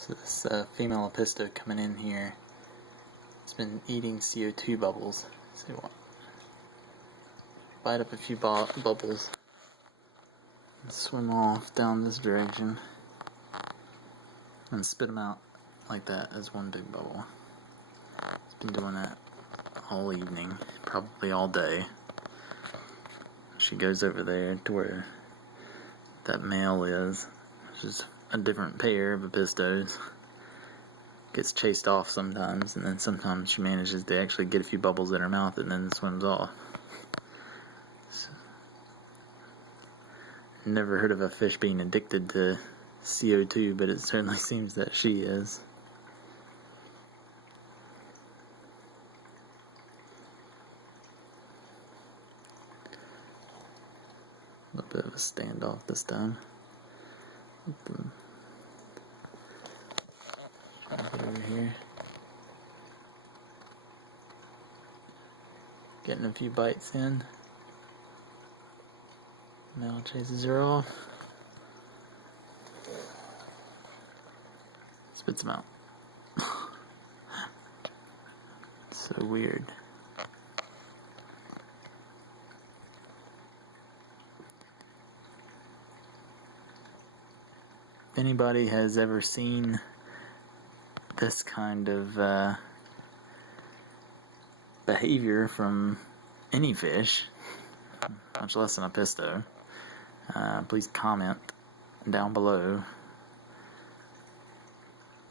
So this female apisto coming in here has been eating CO2 bubbles. So what? Bite up a few bubbles and swim off down this direction and spit them out like that as one big bubble. It's been doing that all evening, probably all day. She goes over there to where that male is, which is a different pair of apistos. Gets chased off sometimes, and then sometimes she manages to actually get a few bubbles in her mouth and then swims off. So, never heard of a fish being addicted to CO2, but it certainly seems that she is. A little bit of a standoff this time. Try to get over here. Getting a few bites in. Male chases her off. Spits them out. So weird. If anybody has ever seen this kind of behavior from any fish, much less an apisto, please comment down below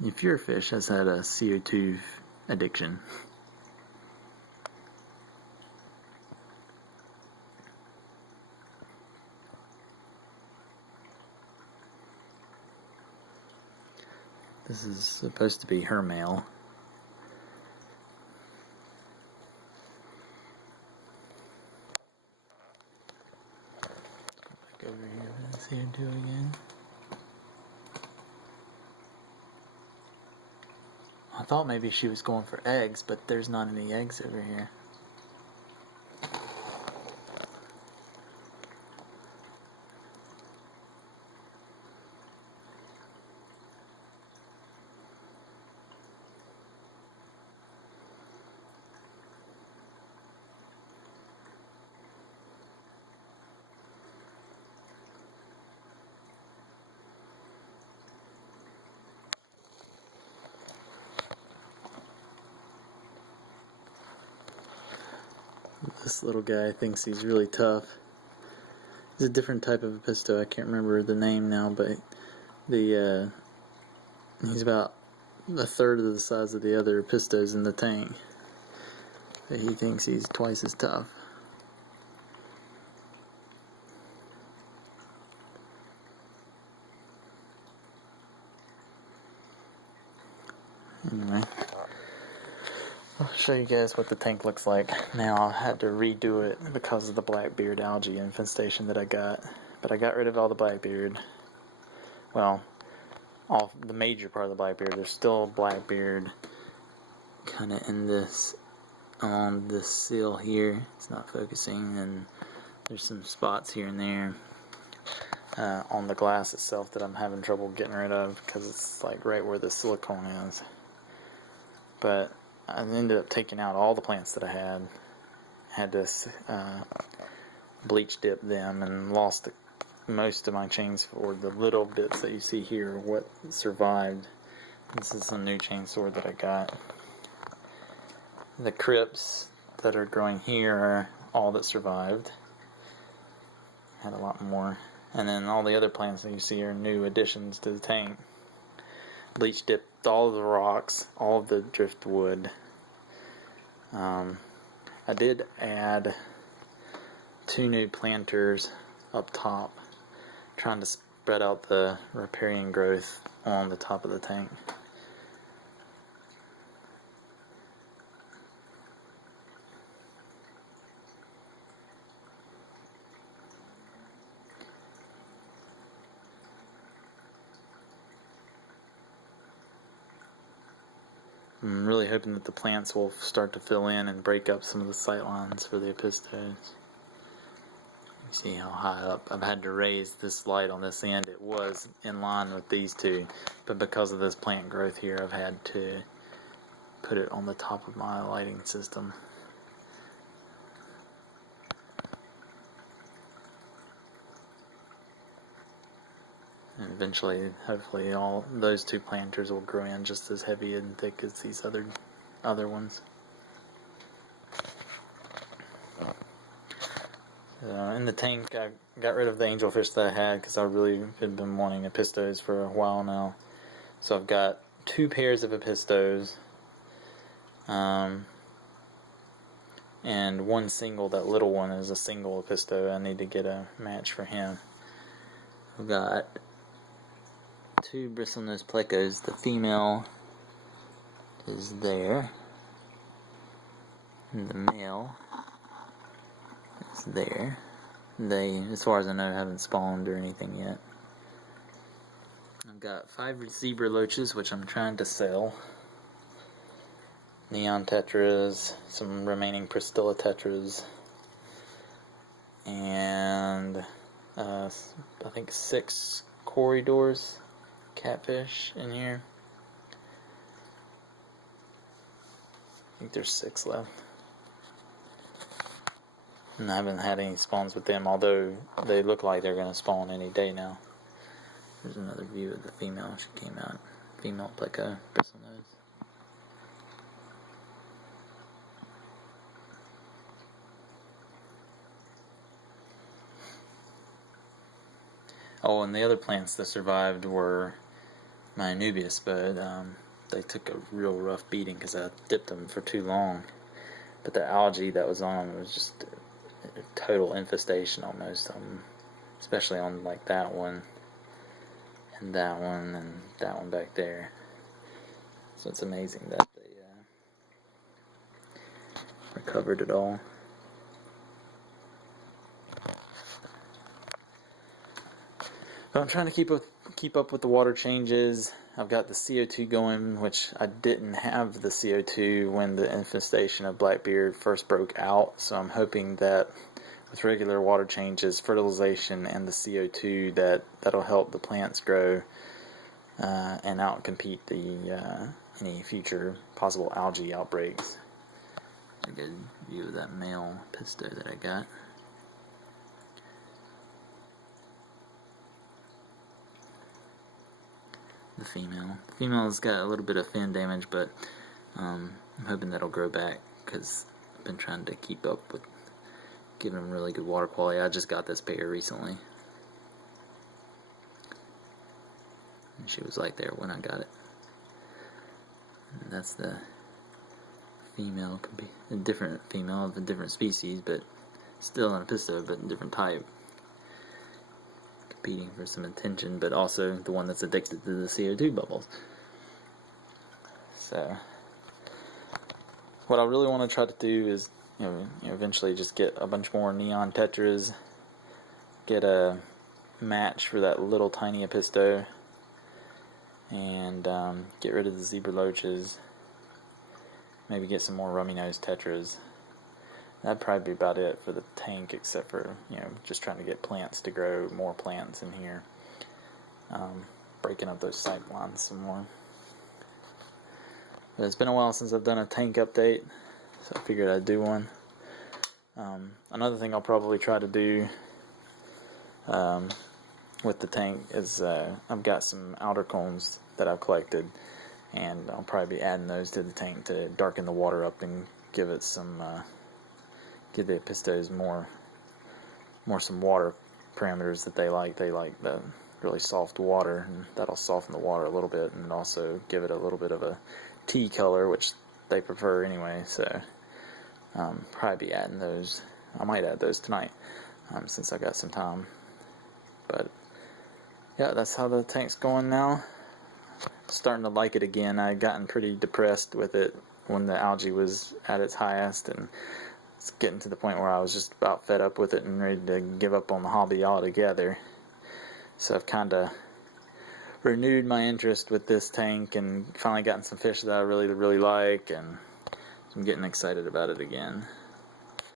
if your fish has had a CO2 addiction. This is supposed to be her male. Back over here, let's see her do it again. I thought maybe she was going for eggs, but there's not any eggs over here. This little guy thinks he's really tough. He's a different type of apisto. I can't remember the name now, but he's about a third of the size of the other apistos in the tank. But he thinks he's twice as tough. Anyway, I'll show you guys what the tank looks like now. I had to redo it because of the blackbeard algae infestation that I got, but I got rid of all the blackbeard. Well, all the major part of the blackbeard. There's still blackbeard kind of in this, on this seal here. It's not focusing, and there's some spots here and there on the glass itself that I'm having trouble getting rid of because it's like right where the silicone is. But I ended up taking out all the plants that I had to bleach dip them, and lost most of my chains for the little bits that you see here. What survived. This is some new chain sword that I got. The crypts that are growing here are all that survived. Had a lot more. And then all the other plants that you see are new additions to the tank. Bleach dipped all of the rocks, all of the driftwood. I did add 2 new planters up top, trying to spread out the riparian growth on the top of the tank. I'm really hoping that the plants will start to fill in and break up some of the sight lines for the apistos. You see how high up I've had to raise this light on this end. It was in line with these two, but because of this plant growth here, I've had to put it on the top of my lighting system. And eventually, hopefully, all those two planters will grow in just as heavy and thick as these other ones. In the tank, I got rid of the angelfish that I had because I really had been wanting apistos for a while now. So I've got 2 pairs of apistos, and one single. That little one is a single apisto. I need to get a match for him. I've got 2 bristlenose plecos. The female is there, and the male is there. They, as far as I know, haven't spawned or anything yet. I've got 5 zebra loaches, which I'm trying to sell. Neon tetras, some remaining Pristilla tetras, and I think 6 corridors catfish in here. I think there's 6 left. And I haven't had any spawns with them, although they look like they're going to spawn any day now. There's another view of the female. She came out. Female pleco, bristlenose. Oh, and the other plants that survived were my Anubias, but they took a real rough beating because I dipped them for too long. But the algae that was on them was just a total infestation almost, especially on like that one, and that one back there. So it's amazing that they recovered it all. But I'm trying to keep up with the water changes. I've got the CO2 going, which I didn't have the CO2 when the infestation of Blackbeard first broke out. So I'm hoping that with regular water changes, fertilization, and the CO2, that'll help the plants grow and outcompete any future possible algae outbreaks. A good view of that male pisto that I got. The female's got a little bit of fin damage, but I'm hoping that'll grow back because I've been trying to keep up with giving them really good water quality. I just got this pair recently, and she was right there when I got it. And that's the female, could be a different female of a different species, but still an apisto, but a different type. Competing for some attention, but also the one that's addicted to the CO2 bubbles. So what I really want to try to do is eventually just get a bunch more neon tetras, get a match for that little tiny apisto, and get rid of the zebra loaches, maybe get some more rummy nose tetras. That'd probably be about it for the tank, except for, just trying to get plants to grow, more plants in here. Breaking up those sight lines some more. But it's been a while since I've done a tank update, so I figured I'd do one. Another thing I'll probably try to do with the tank is I've got some outer cones that I've collected, and I'll probably be adding those to the tank to darken the water up and give it some... give the apistos more some water parameters that they like. They like the really soft water, and that'll soften the water a little bit and also give it a little bit of a tea color, which they prefer anyway. So probably be adding those. I might add those tonight since I got some time. But yeah, that's how the tank's going now. Starting to like it again. I'd gotten pretty depressed with it when the algae was at its highest, and it's getting to the point where I was just about fed up with it and ready to give up on the hobby altogether. So I've kind of renewed my interest with this tank and finally gotten some fish that I really like, and I'm getting excited about it again.